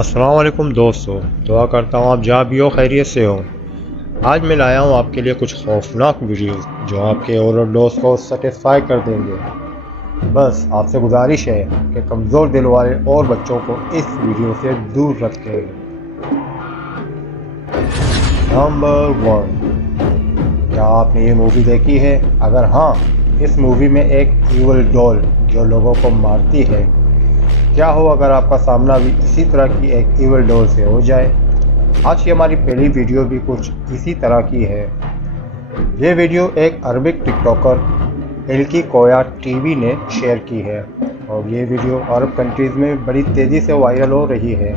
السلام علیکم دوستو، دعا کرتا ہوں آپ جہاں بھی ہو خیریت سے ہو۔ آج میں لایا ہوں آپ کے لیے کچھ خوفناک ویڈیوز جو آپ کے اوور ڈوز کو سیٹسفائی کر دیں گے۔ بس آپ سے گزارش ہے کہ کمزور دل والے اور بچوں کو اس ویڈیو سے دور رکھیں۔ نمبر 1، کیا آپ نے یہ مووی دیکھی ہے؟ اگر ہاں، اس مووی میں ایک ایول ڈول جو لوگوں کو مارتی ہے، کیا ہو اگر آپ کا سامنا بھی اسی طرح کی ایک ایول ڈول سے ہو جائے؟ آج کی ہماری پہلی ویڈیو بھی کچھ اسی طرح کی ہے۔ یہ ویڈیو ایک عربک ٹک ٹاکر الکی کویا ٹی وی نے شیئر کی ہے، اور یہ ویڈیو عرب کنٹریز میں بڑی تیزی سے وائرل ہو رہی ہے۔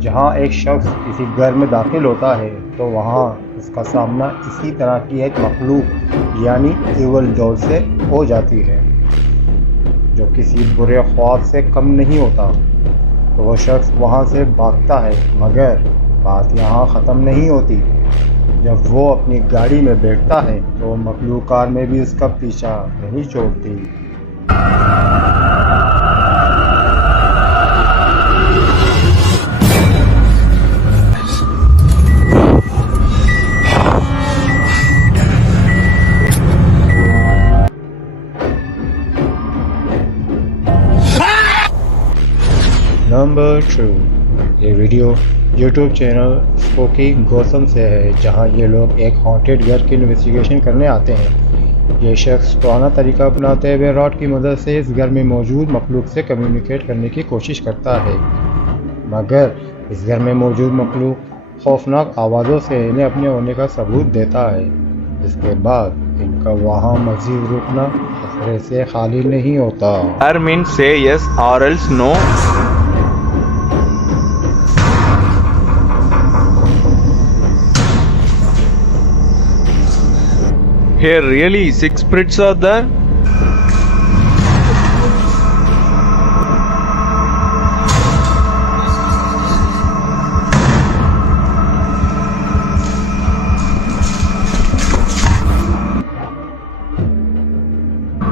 جہاں ایک شخص کسی گھر میں داخل ہوتا ہے تو وہاں اس کا سامنا اسی طرح کی ایک مخلوق یعنی ایول ڈول سے ہو جاتی ہے، جو کسی برے خواب سے کم نہیں ہوتا۔ تو وہ شخص وہاں سے بھاگتا ہے، مگر بات یہاں ختم نہیں ہوتی۔ جب وہ اپنی گاڑی میں بیٹھتا ہے تو مخلوق کار میں بھی اس کا پیچھا نہیں چھوڑتی۔ نمبر 2، یہ ویڈیو یوٹیوب چینل اسپوکی گوسم سے ہے، جہاں یہ لوگ ایک ہانٹیڈ گھر کی انویسٹیگیشن کرنے آتے ہیں۔ یہ شخص پرانا طریقہ اپناتے ہوئے راڈ کی مدد سے اس گھر میں موجود مخلوق سے کمیونیکیٹ کرنے کی کوشش کرتا ہے، مگر اس گھر میں موجود مخلوق خوفناک آوازوں سے انہیں اپنے ہونے کا ثبوت دیتا ہے۔ اس کے بعد ان کا وہاں مزید رکنا خطرے سے خالی نہیں ہوتا۔ means say yes or else no. Here really 6 spirits are there?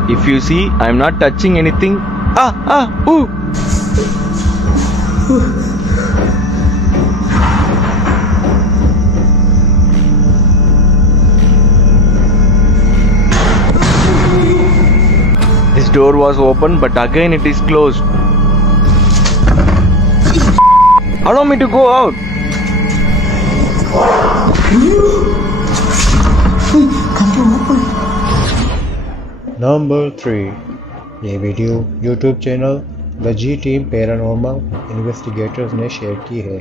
If you see, I'm not touching anything. Ooh. This door was open, but again it is closed. Allow me to go out. Number 3، یہ video YouTube channel دا جی team پیرانورمل investigators نے share کی ہے،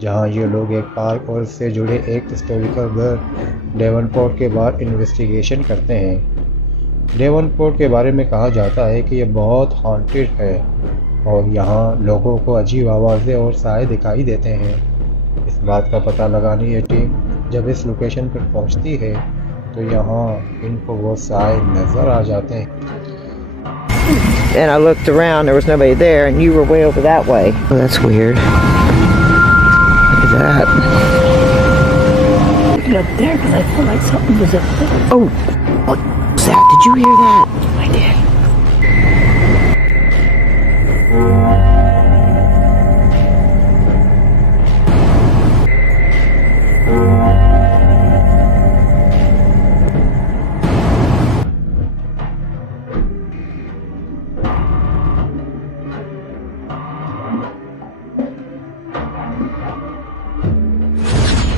جہاں یہ لوگ ایک park اور اس سے جڑے ایک ہسٹوریکل گھر ڈیون پورٹ کے بعد انویسٹیگیشن کرتے ہیں۔ ڈیون پورٹ کے بارے میں کہا جاتا ہے کہ یہ بہت ہانٹیڈ ہے، اور یہاں لوگوں کو عجیب آوازیں اور سائے دکھائی دیتے ہیں۔ اس بات کا پتہ لگانے یہ ٹیم جب اس لوکیشن پر پہنچتی ہے تو یہاں ان کو وہ سائے نظر آ جاتے ہیں۔ And I looked around, there was nobody there, and you were way over that way. Oh, that's weird. Look at that. Look up there, because I felt like something was up there. Oh, what was that? Did you hear that? I did.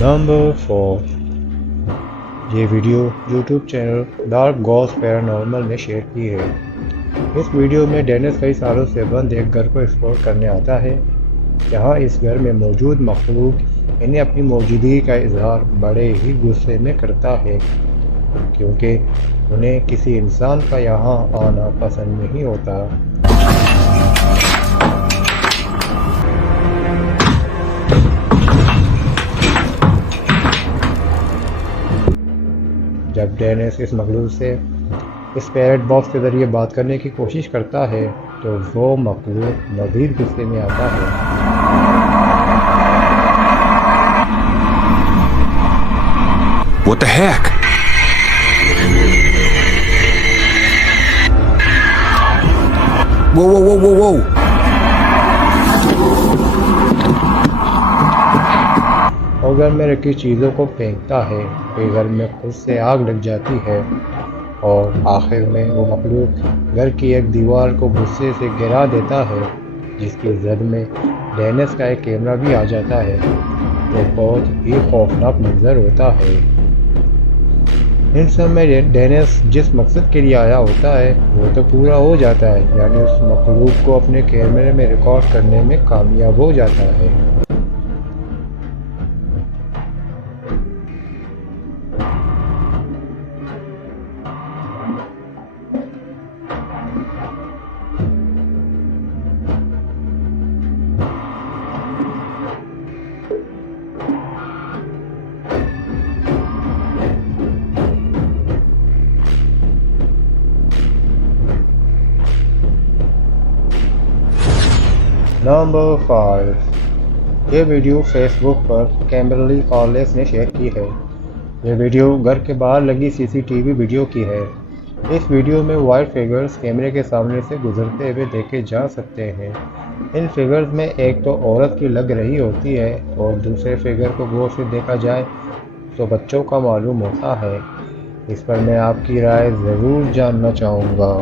Number 4، یہ video YouTube channel dark ghost paranormal نے share کی ہے۔ اس video میں Dennis کئی سالوں سے بند ایک گھر کو ایکسپلور کرنے آتا ہے، جہاں اس گھر میں موجود مخلوق انہیں اپنی موجودگی کا اظہار بڑے ہی غصے میں کرتا ہے، کیونکہ انہیں کسی انسان کا یہاں آنا پسند نہیں ہوتا۔ جب ڈینس اس مخلوق سے اس پیرٹ باکس کے ذریعے بات کرنے کی کوشش کرتا ہے تو وہ مخلوق مزید غصے میں آتا ہے۔ What the heck? Whoa, whoa, whoa, whoa, whoa. اور گھر میں رکھی چیزوں کو پھینکتا ہے، پھر گھر میں خود سے آگ لگ جاتی ہے اور آخر میں وہ مخلوق گھر کی ایک دیوار کو غصے سے گرا دیتا ہے، جس کی زد میں ڈینس کا ایک کیمرہ بھی آ جاتا ہے۔ تو بہت ہی خوفناک منظر ہوتا ہے۔ ان سب میں ڈینس جس مقصد کے لیے آیا ہوتا ہے وہ تو پورا ہو جاتا ہے، یعنی اس مخلوق کو اپنے کیمرے میں ریکارڈ کرنے میں کامیاب ہو جاتا ہے۔ نمبر 5، یہ ویڈیو فیس بک پر کیمبرلی کارلیس نے شیئر کی ہے۔ یہ ویڈیو گھر کے باہر لگی CCTV ویڈیو کی ہے۔ اس ویڈیو میں وائٹ فگرز کیمرے کے سامنے سے گزرتے ہوئے دیکھے جا سکتے ہیں۔ ان فگرز میں ایک تو عورت کی لگ رہی ہوتی ہے اور دوسرے فگر کو غور سے دیکھا جائے تو بچوں کا معلوم ہوتا ہے۔ اس پر میں آپ کی رائے ضرور جاننا چاہوں گا۔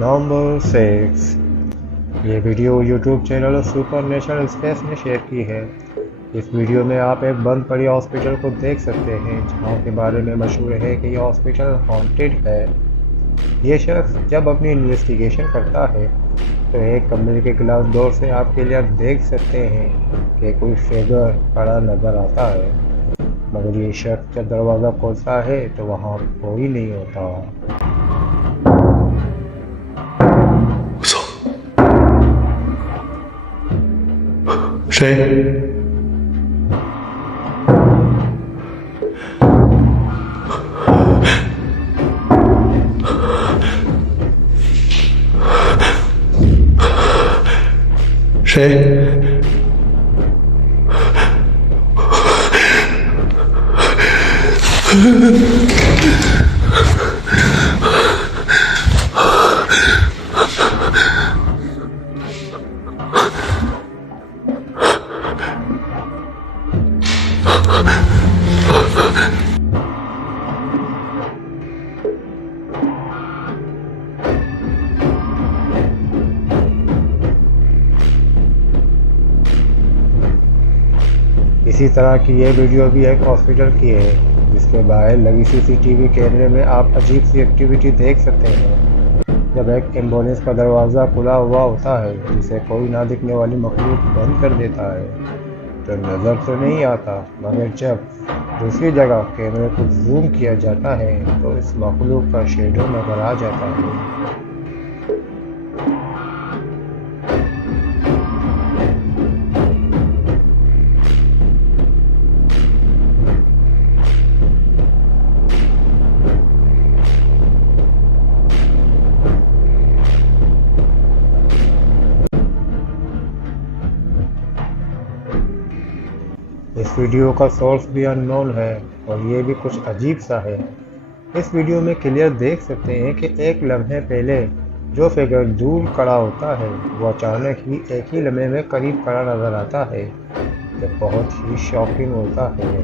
نمبر 6، یہ video YouTube channel super natural space نے شیئر کی ہے۔ اس ویڈیو میں آپ ایک بند پڑی ہاسپٹل کو دیکھ سکتے ہیں جہاں کے بارے میں مشہور ہے کہ یہ ہاسپٹل ہانٹڈ ہے۔ یہ شخص جب اپنی انویسٹیگیشن کرتا ہے تو ایک کمرے کے گلاس ڈور سے آپ کلیئر دیکھ سکتے ہیں کہ کوئی فگر کھڑا نظر آتا ہے، مگر یہ شخص جب دروازہ کھولتا ہے تو وہاں کوئی نہیں ہوتا۔ اسی طرح کی یہ ویڈیو بھی ایک ہاسپٹل کی ہے جس کے باہر لگی CCTV کیمرے میں آپ عجیب سی ایکٹیویٹی دیکھ سکتے ہیں۔ جب ایک ایمبولینس کا دروازہ کھلا ہوا ہوتا ہے جسے کوئی نہ دکھنے والی مخلوق بند کر دیتا ہے تو نظر تو نہیں آتا، مگر جب دوسری جگہ کیمرے کو زوم کیا جاتا ہے تو اس مخلوق کا شیڈو نظر آ جاتا ہے۔ اس ویڈیو کا سورس بھی ان نون ہے اور یہ بھی کچھ عجیب سا ہے۔ اس ویڈیو میں کلیئر دیکھ سکتے ہیں کہ ایک لمحے پہلے جو فگر دور کھڑا ہوتا ہے وہ اچانک ہی ایک ہی لمحے میں قریب کھڑا نظر آتا ہے، جو بہت ہی شاکنگ ہوتا ہے۔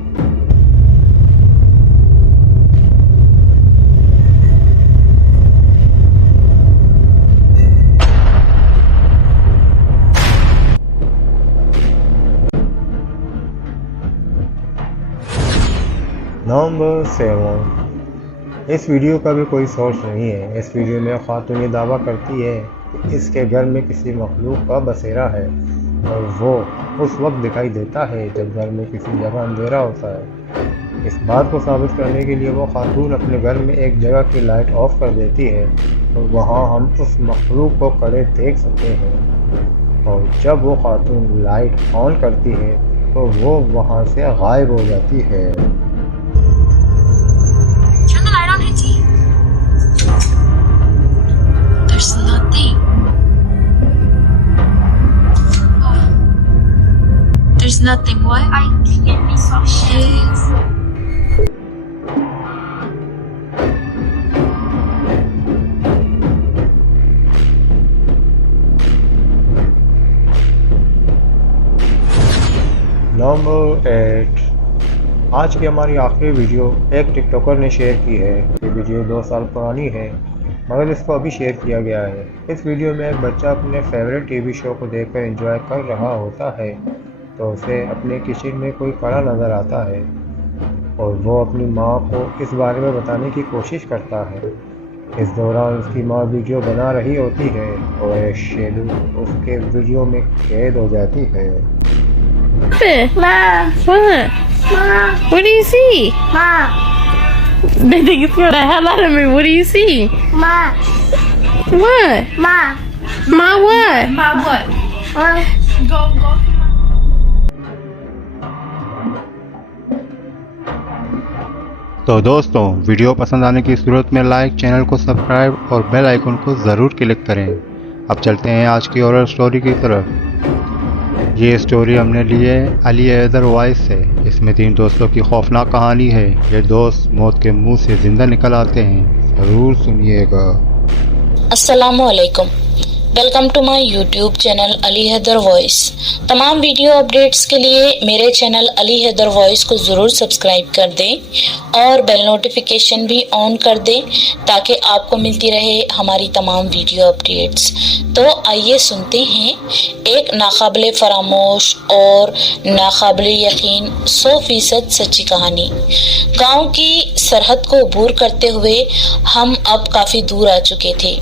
نمبر 7، اس ویڈیو کا بھی کوئی سورس نہیں ہے۔ اس ویڈیو میں خاتون یہ دعویٰ کرتی ہے کہ اس کے گھر میں کسی مخلوق کا بسیرا ہے اور وہ اس وقت دکھائی دیتا ہے جب گھر میں کسی جگہ اندھیرا ہوتا ہے۔ اس بات کو ثابت کرنے کے لیے وہ خاتون اپنے گھر میں ایک جگہ کی لائٹ آف کر دیتی ہے اور وہاں ہم اس مخلوق کو کھڑے دیکھ سکتے ہیں، اور جب وہ خاتون لائٹ آن کرتی ہے تو وہ وہاں سے غائب ہو جاتی ہے۔ Turn the light on, Hitty. There's nothing. nothing. What? I can't be so shit. Number 8। आज की हमारी आखिरी वीडियो एक टिकटॉकर ने शेयर की है। ये वीडियो 2 साल पुरानी है मगर इसको अभी शेयर किया गया है। इस वीडियो में एक बच्चा अपने फेवरेट टीवी शो को देखकर एंजॉय कर रहा होता है तो उसे अपने किचन में कोई कड़ा नज़र आता है और वो अपनी माँ को इस बारे में बताने की कोशिश करता है। इस दौरान उसकी माँ वीडियो बना रही होती है और शेलू उसके वीडियो में कैद हो जाती है। Mom. What? Mom. What do you see? Mom. They think you scared the hell out of me. What do you see? Mom. What? Mom. Ma what? Mom, what? Go. तो दोस्तों, वीडियो पसंद आने की सूरत में लाइक, चैनल को subscribe और bell icon को ज़रूर क्लिक करें। अब चलते हैं आज की हॉरर स्टोरी की तरफ। ये स्टोरी हमने ली है अली हैदर वॉइस से। इसमें 3 दोस्तों की खौफनाक कहानी है। ये दोस्त मौत के मुंह से जिंदा निकल आते हैं। ज़रूर सुनिएगा। अस्सलामु अलैकुम, welcome to my YouTube channel Ali Haider voice. तमाम वीडियो अपडेट्स के लिए मेरे चैनल अली हैदर वॉइस को ज़रूर सब्सक्राइब कर दें और बेल नोटिफिकेशन भी ऑन कर दें ताकि आपको मिलती रहे हमारी तमाम वीडियो अपडेट्स। तो आइए सुनते हैं एक नाकाबिले फरामोश और नाकाबिले यकीन 100% सच्ची कहानी। गांव की सरहद को अबूर करते हुए हम अब काफ़ी दूर आ चुके थे।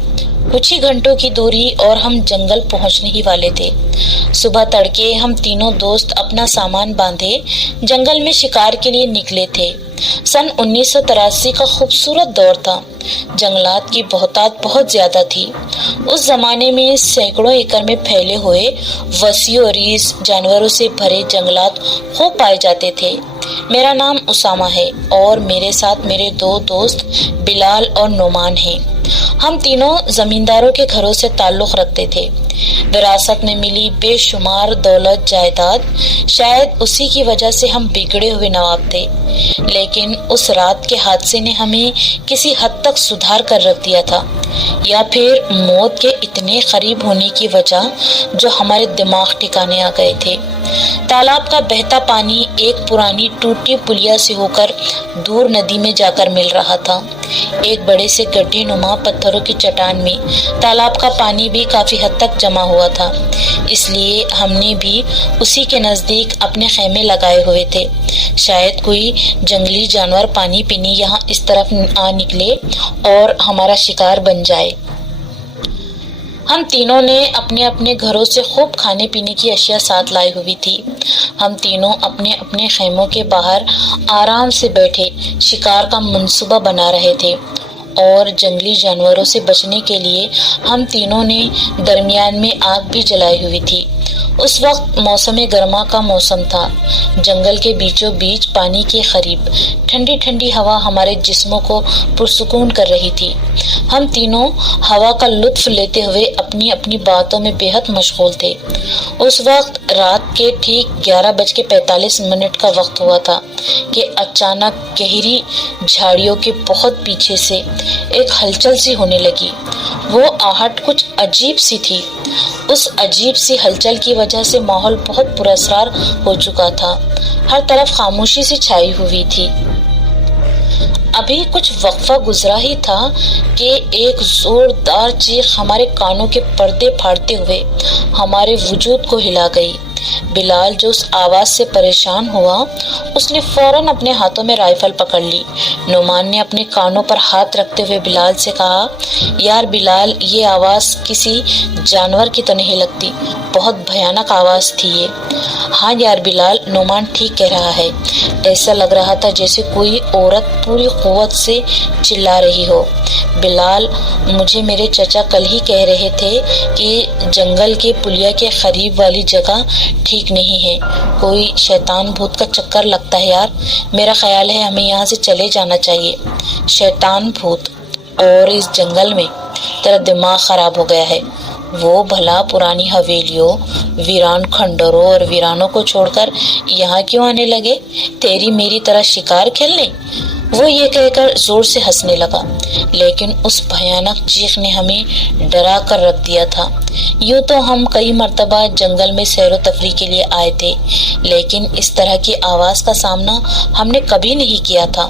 कुछ ही घंटों की दूरी और हम जंगल पहुंचने ही वाले थे। सुबह तड़के हम तीनों दोस्त अपना सामान बांधे जंगल में शिकार के लिए निकले थे। सन 1983 का खूबसूरत दौर था। जंगलात की बहुतात बहुत ज्यादा थी। उस जमाने में सैकड़ों एकड़ में फैले हुए वसी और रीस जानवरों से भरे जंगलात खूब पाए जाते थे। मेरा नाम उसामा है और मेरे साथ मेरे 2 दोस्त बिलाल और नोमान हैं। हम तीनों जमींदारों के घरों से ताल्लुक रखते थे। विरासत में मिली बेशुमार दौलत जायदाद, शायद उसी की वजह से हम बिगड़े हुए नवाब थे। लेकिन उस रात के हादसे ने हमें किसी हद तक सुधार कर रख दिया था, या फिर मौत के इतने करीब होने की वजह जो हमारे दिमाग ठिकाने आ गए थे। तालाब का बहता पानी एक पुरानी टूटी पुलिया से होकर दूर नदी में जाकर मिल रहा था। एक बड़े से गड्ढे नुमा पत्थरों की चट्टान में तालाब का पानी भी काफी हद तक जमा हुआ था, इसलिए हमने भी उसी के नजदीक अपने खेमे लगाए हुए थे। शायद कोई जंगली जानवर पानी पीने यहाँ इस तरफ आ निकले और हमारा शिकार बन जाए। हम तीनों ने अपने अपने घरों से खूब खाने पीने की अशिया साथ लाई हुई थी। हम तीनों अपने अपने खेमों के बाहर आराम से बैठे शिकार का मंसूबा बना रहे थे और जंगली जानवरों से बचने के लिए हम तीनों ने दरमियान में आग भी जलाई हुई थी। उस वक्त मौसम गर्मा का मौसम था। जंगल के बीचों बीच पानी के करीब ठंडी ठंडी हवा हमारे जिस्मों को पुरसुकून कर रही थी। हम तीनों हवा का लुत्फ लेते हुए अपनी अपनी बातों में बेहद मशगूल थे। उस वक्त रात के ठीक 11:45 का वक्त हुआ था कि अचानक गहरी झाड़ियों के बहुत पीछे से एक हलचल सी होने लगी। वो आहट कुछ अजीब सी थी। उस अजीब सी हलचल की वजह से माहौल बहुत पुरअसरार हो चुका था। हर तरफ खामोशी सी छाई हुई थी। अभी कुछ वक्फा गुजरा ही था कि एक जोरदार चीख हमारे कानों के पर्दे फाड़ते हुए हमारे वजूद को हिला गई। बिलाल जो उस आवाज से परेशान हुआ, उसने फौरन अपने हाथों में राइफल पकड़ ली। नुमान ने अपने कानों पर हाथ रखते हुए बिलाल से कहा, यार बिलाल, ये आवाज किसी जानवर की तो नहीं लगती, बहुत भयानक आवाज थी ये। हाँ यार बिलाल, नुमान ठीक कह रहा है। ऐसा लग रहा था जैसे कोई औरत पूरी कुव्वत से चिल्ला रही हो। बिलाल, मुझे मेरे चचा कल ही कह रहे थे कि जंगल के पुलिया के करीब वाली जगह ठीक नहीं है, कोई शैतान भूत का चक्कर लगता है यार। मेरा ख्याल है हमें यहाँ से चले जाना चाहिए। शैतान भूत और इस जंगल में? तेरा दिमाग खराब हो गया है। वो भला पुरानी हवेलियों, वीरान खंडरों और वीरानों को छोड़कर यहाँ क्यों आने लगे, तेरी मेरी तरह शिकार खेलने? वो ये कहकर जोर से हंसने लगा, लेकिन उस भयानक चीख ने हमें डरा कर रख दिया था। यूं तो हम कई मर्तबा जंगल में सैरो तफरी के लिए आए थे, लेकिन इस तरह की आवाज का सामना हमने कभी नहीं किया था।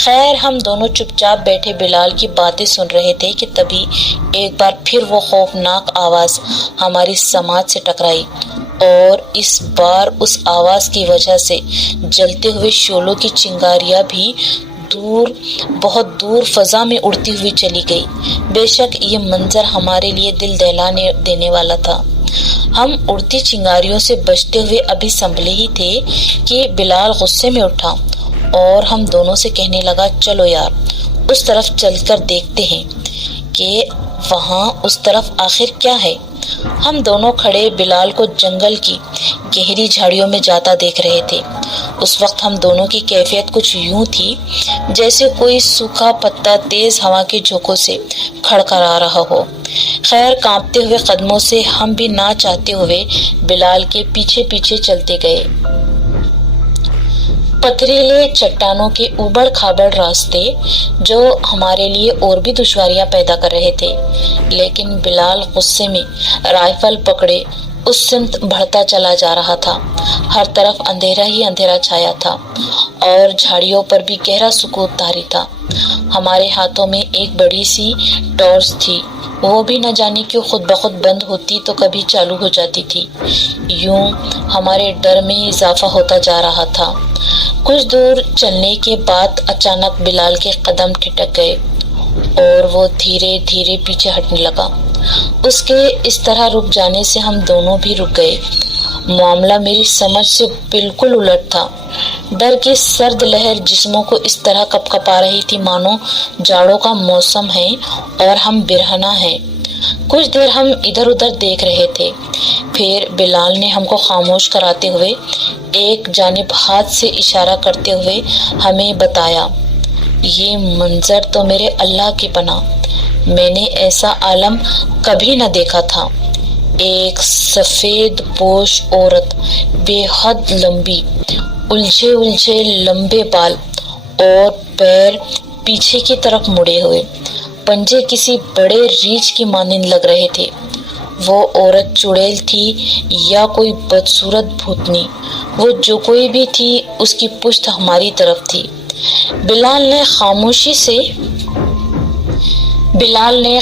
खैर, हम दोनों चुपचाप बैठे बिलाल की बातें सुन रहे थे कि तभी एक बार फिर वो खौफनाक आवाज हमारी समाज से टकराई, और इस बार उस आवाज की वजह से जलते हुए शोलों की चिंगारियां भी दूर, बहुत दूर फजा में उड़ती हुई चली गई। बेशक ये मंजर हमारे लिए दिल दहलाने देने वाला था। हम उड़ती चिंगारियों से बचते हुए अभी संभले ही थे कि बिलाल गुस्से में उठा और हम दोनों से कहने लगा, चलो यार, उस तरफ चलकर देखते हैं कि वहाँ उस तरफ आखिर क्या है। हम दोनों खड़े बिलाल को जंगल की गहरी झाड़ियों में जाता देख रहे थे। उस वक्त हम दोनों की कैफियत कुछ यूं थी जैसे कोई सूखा पत्ता तेज हवा के झोंकों से खड़खड़ा रहा हो। खैर, कांपते हुए कदमों से हम भी ना चाहते हुए बिलाल के पीछे पीछे चलते गए। पथरीले चट्टानों के उबड़ खाबड़ रास्ते जो हमारे लिए और भी दुश्वारियां पैदा कर रहे थे, लेकिन बिलाल गुस्से में राइफल पकड़े उस सिमत बढ़ता चला जा रहा था। हर तरफ अंधेरा ही अंधेरा छाया था और झाड़ियों पर भी गहरा सुकून तारी था। हमारे हाथों में एक बड़ी सी टॉर्च थी, वो भी न जाने क्यों खुद ब खुद बंद होती तो कभी चालू हो जाती थी। यूं हमारे डर में इजाफा होता जा रहा था। कुछ दूर चलने के बाद अचानक बिलाल के कदम ठिठक गए और वो धीरे धीरे पीछे हटने लगा। उसके इस तरह रुक जाने से हम दोनों भी रुक गए। मामला मेरी समझ से बिल्कुल उलट था। डर की सर्द लहर जिस्मों को इस तरह कपकपा रही थी मानो जाड़ों का मौसम है और हम बिरहना हैं। कुछ देर हम इधर उधर देख रहे थे, फिर बिलाल ने हमको खामोश कराते हुए एक जानिब हाथ से इशारा करते हुए हमें बताया, ये मंजर तो मेरे अल्लाह की पनाह, मैंने ऐसा आलम कभी न देखा था। एक सफेद पोश औरत, बेहद लंबी, उलझे उलझे लंबे बाल और पैर पीछे की तरफ मुड़े हुए, पंजे किसी बड़े रीछ की मानिंद लग रहे थे। वो औरत चुड़ैल थी या कोई बदसूरत भूतनी, वो जो कोई भी थी उसकी पुश्त हमारी तरफ थी। बिलाल ने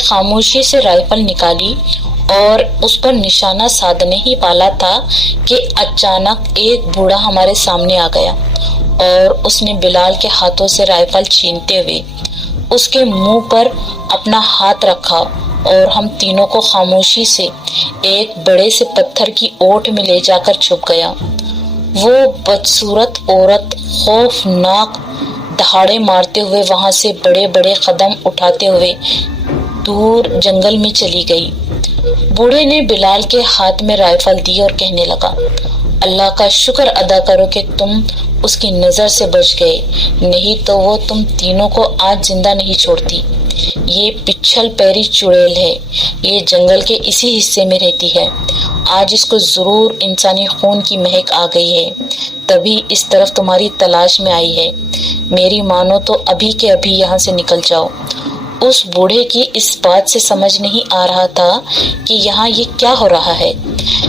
खामोशी से राइफल निकाली और उस पर निशाना साधने ही वाला था कि अचानक एक बूढ़ा हमारे सामने आ गया और उसने बिलाल के हाथों से राइफल छीनते हुए उसके मुंह पर अपना हाथ रखा और हम तीनों को खामोशी से एक बड़े से पत्थर की ओट में ले जाकर छुप गया। वो बदसूरत औरत खौफनाक दहाड़े मारते हुए वहां से बड़े बड़े कदम उठाते हुए दूर जंगल में चली गई। बूढ़े ने बिलाल के हाथ में राइफल दी और कहने लगा, अल्लाह का शुक्र अदा करो कि तुम उसकी नजर से बच गए, नहीं तो वो तुम तीनों को आज जिंदा नहीं छोड़ती। ये पिछल पैरी चुड़ैल है, ये जंगल के इसी हिस्से में रहती है। आज इसको जरूर इंसानी खून की महक आ गई है, तभी इस तरफ तुम्हारी तलाश में आई है। मेरी मानो तो अभी के अभी यहाँ से निकल जाओ। उस बूढ़े की इस बात से समझ नहीं आ रहा था कि यहाँ ये क्या हो रहा है।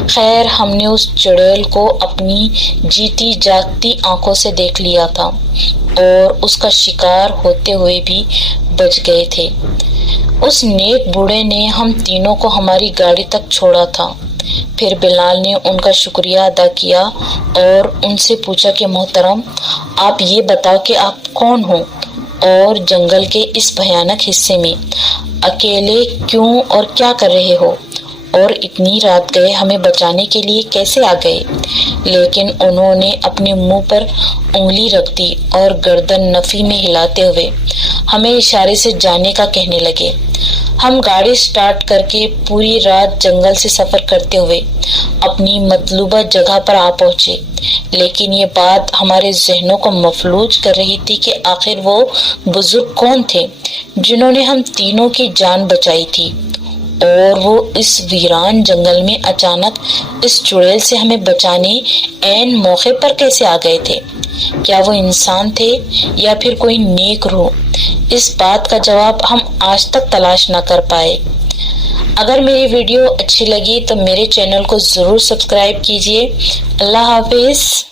खैर, हमने उस चुड़ैल को अपनी जीती जागती आंखों से देख लिया था और उसका शिकार होते हुए भी बच गए थे। उस नेक बूढ़े ने हम तीनों को हमारी गाड़ी तक छोड़ा था। फिर बिलाल ने उनका शुक्रिया अदा किया और उनसे पूछा कि मोहतरम, आप ये बताओ कि आप कौन हो और जंगल के इस भयानक हिस्से में अकेले क्यों और क्या कर रहे हो, और इतनी रात गए हमें बचाने के लिए कैसे आ गए। लेकिन उन्होंने अपने मुंह पर उंगली रख दी और गर्दन नफी में हिलाते हुए हमें इशारे से जाने का कहने लगे। हम गाड़ी स्टार्ट करके पूरी रात जंगल से सफर करते हुए अपनी मतलूबा जगह पर आ पहुंचे, लेकिन ये बात हमारे जहनों को मफलूज कर रही थी कि आखिर वो बुजुर्ग कौन थे जिन्होंने हम तीनों की जान बचाई थी اور وہ اس ویران جنگل میں اچانک اس چڑیل سے ہمیں بچانے عین موقع پر کیسے آ گئے تھے؟ کیا وہ انسان تھے یا پھر کوئی نیک روح؟ اس بات کا جواب ہم آج تک تلاش نہ کر پائے۔ اگر میری ویڈیو اچھی لگی تو میرے چینل کو ضرور سبسکرائب کیجیے۔ اللہ حافظ۔